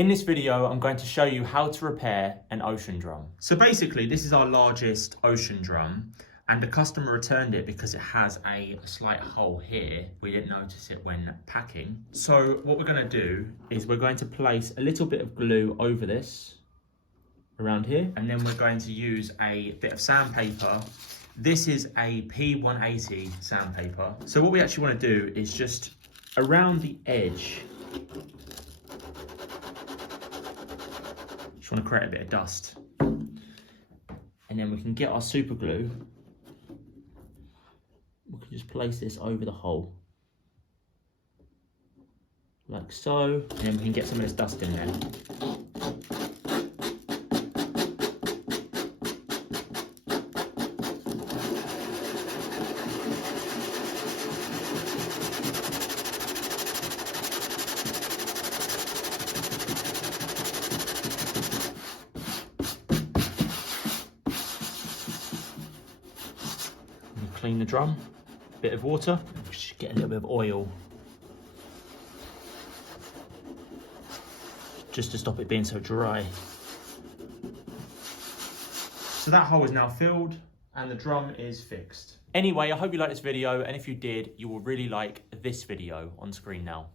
In this video, I'm going to show you how to repair an ocean drum. So basically, this is our largest ocean drum, and the customer returned it because it has a slight hole here. We didn't notice it when packing. So what we're going to do is we're going to place a little bit of glue over this, around here, and then we're going to use a bit of sandpaper. This is a P180 sandpaper. So what we actually want to do is just around the edge, just want to create a bit of dust. And then we can get our super glue. We can just place this over the hole, like so, and then we can get some of this dust in there. Clean the drum, bit of water, just get a little bit of oil, just to stop it being so dry. So that hole is now filled and the drum is fixed. Anyway, I hope you liked this video, and if you did, you will really like this video on screen now.